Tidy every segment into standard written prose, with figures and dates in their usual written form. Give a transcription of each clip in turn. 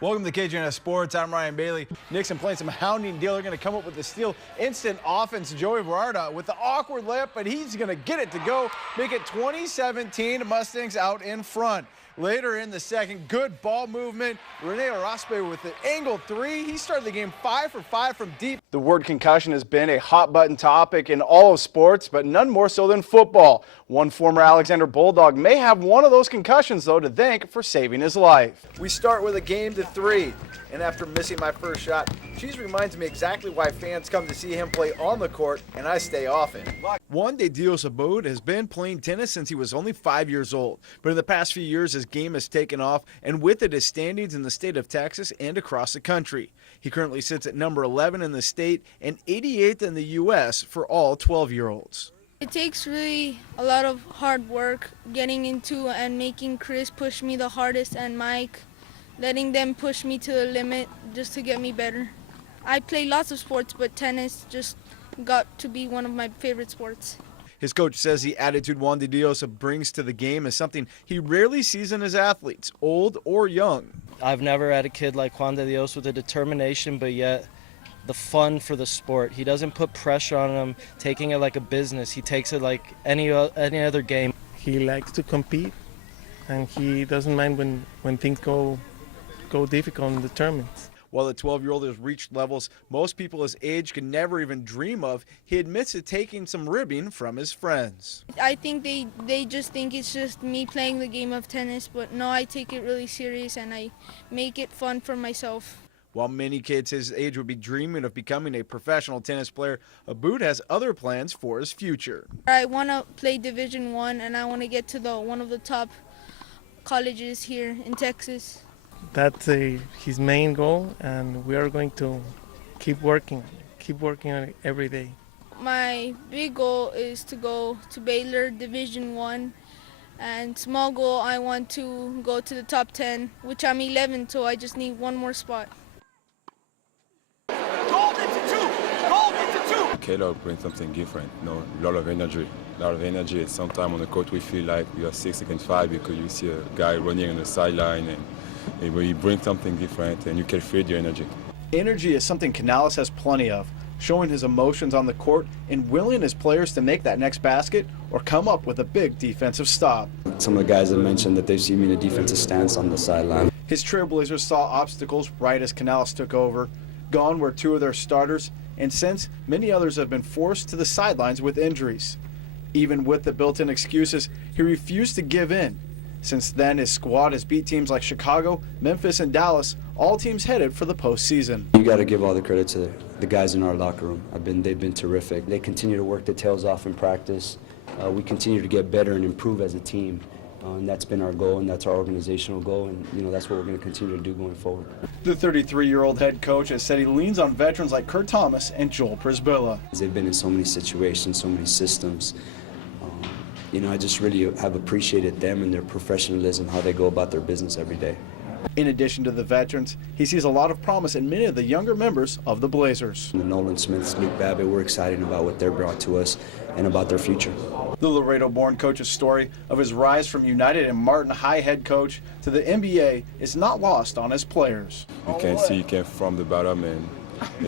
Welcome to KJNS Sports. I'm Ryan Bailey. Nixon playing some hounding deal. They're going to come up with the steal. Instant offense. Joey Verarda with the awkward layup, but he's going to get it to go. Make it 20-17. Mustangs out in front. Later in the second, good ball movement. Rene Araspe with the angle three. He started the game 5 for 5 from deep. The word concussion has been a hot button topic in all of sports, but none more so than football. One former Alexander Bulldog may have one of those concussions, though, to thank for saving his life. We start with a game to 3, and after missing my first shot, Cheese reminds me exactly why fans come to see him play on the court, and I stay often. Juan de Dios Abud has been playing tennis since he was only 5 years old, but in the past few years his game has taken off, and with it his standings in the state of Texas and across the country. He currently sits at number 11 in the state and 88th in the U.S. for all 12-year-olds. It takes really a lot of hard work getting into and making Chris push me the hardest and Mike letting them push me to the limit just to get me better. I play lots of sports, but tennis just got to be one of my favorite sports. His coach says the attitude Juan de Dios brings to the game is something he rarely sees in his athletes, old or young. I've never had a kid like Juan de Dios with the determination, but yet the fun for the sport. He doesn't put pressure on him, taking it like a business. He takes it like any other game. He likes to compete, and he doesn't mind when things go difficult in the tournaments. While the 12-year-old has reached levels most people his age could never even dream of, he admits to taking some ribbing from his friends. I think they just think it's just me playing the game of tennis, but no, I take it really serious and I make it fun for myself. While many kids his age would be dreaming of becoming a professional tennis player, Abud has other plans for his future. I want to play Division I and I want to get to one of the top colleges here in Texas. That's his main goal, and we are going to keep working on it every day. My big goal is to go to Baylor Division I, and small goal I want to go to the top 10, which I'm 11, so I just need one more spot. Caleb brings something different, a lot of energy. And sometimes on the court we feel like we are 6 against 5 because you see a guy running on the sideline and he brings something different and you can feel the energy. Energy is something Canales has plenty of, showing his emotions on the court and willing his players to make that next basket or come up with a big defensive stop. Some of the guys have mentioned that they've seen me in a defensive stance on the sideline. His Trailblazers saw obstacles right as Canales took over. Gone were 2 of their starters, and since, many others have been forced to the sidelines with injuries. Even with the built-in excuses, he refused to give in. Since then, his squad has beat teams like Chicago, Memphis, and Dallas, all teams headed for the postseason. You got to give all the credit to the guys in our locker room. They've been terrific. They continue to work their tails off in practice. We continue to get better and improve as a team. And that's been our goal, and that's our organizational goal, and that's what we're going to continue to do going forward. The 33-year-old head coach has said he leans on veterans like Kurt Thomas and Joel Prisbilla. They've been in so many situations, so many systems. I just really have appreciated them and their professionalism, how they go about their business every day. In addition to the veterans, he sees a lot of promise in many of the younger members of the Blazers. The Nolan Smiths, Luke Babbitt, we're excited about what they're brought to us and about their future. The Laredo-born coach's story of his rise from United and Martin High head coach to the NBA is not lost on his players. You can see he came from the bottom and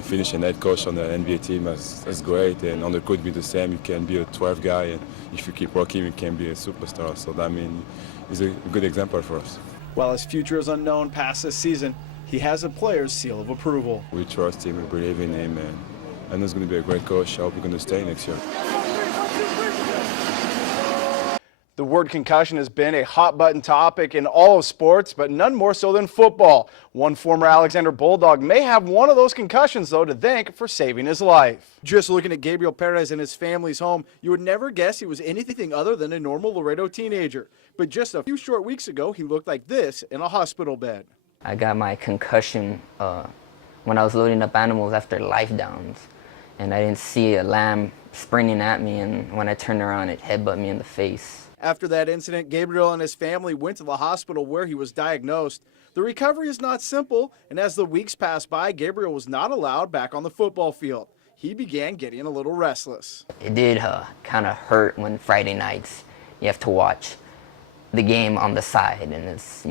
finish an head coach on the NBA team. That's great. And on the court, be the same. You can be a 12th guy, and if you keep working, you can be a superstar. So that means he's a good example for us. While his future is unknown past this season, he has a player's seal of approval. We trust him, we believe in him, and I know he's going to be a great coach. I hope he's going to stay next year. The word concussion has been a hot-button topic in all of sports, but none more so than football. One former Alexander Bulldog may have one of those concussions, though, to thank for saving his life. Just looking at Gabriel Perez in his family's home, you would never guess he was anything other than a normal Laredo teenager. But just a few short weeks ago, he looked like this in a hospital bed. I got my concussion when I was loading up animals after life downs, and I didn't see a lamb sprinting at me, and when I turned around, it headbutted me in the face. After that incident, Gabriel and his family went to the hospital where he was diagnosed. The recovery is not simple, and as the weeks passed by, Gabriel was not allowed back on the football field. He began getting a little restless. It did kind of hurt when Friday nights you have to watch the game on the side, and it's,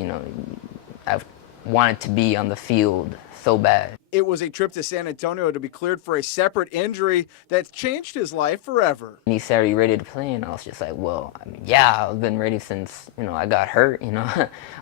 wanted to be on the field so bad. It was a trip to San Antonio to be cleared for a separate injury that's changed his life forever. And he said, "Are you ready to play?" And I was just like, well, I mean, yeah, I've been ready since, I got hurt,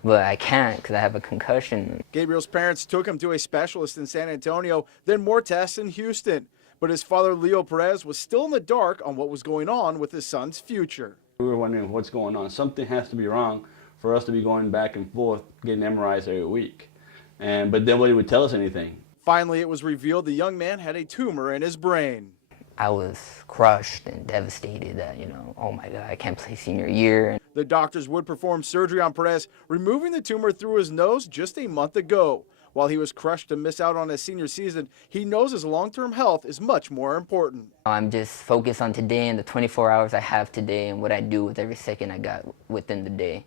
but I can't because I have a concussion. Gabriel's parents took him to a specialist in San Antonio, then more tests in Houston. But his father, Leo Perez, was still in the dark on what was going on with his son's future. We were wondering what's going on. Something has to be wrong for us to be going back and forth, getting MRIs every week. But nobody would tell us anything. Finally, it was revealed the young man had a tumor in his brain. I was crushed and devastated that, oh my God, I can't play senior year. The doctors would perform surgery on Perez, removing the tumor through his nose just a month ago. While he was crushed to miss out on his senior season, he knows his long-term health is much more important. I'm just focused on today and the 24 hours I have today and what I do with every second I got within the day.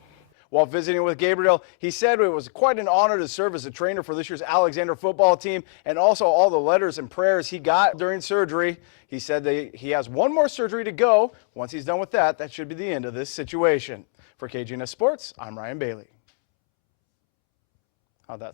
While visiting with Gabriel, he said it was quite an honor to serve as a trainer for this year's Alexander football team, and also all the letters and prayers he got during surgery. He said that he has one more surgery to go. Once he's done with that, that should be the end of this situation. For KGNS Sports, I'm Ryan Bailey. How'd that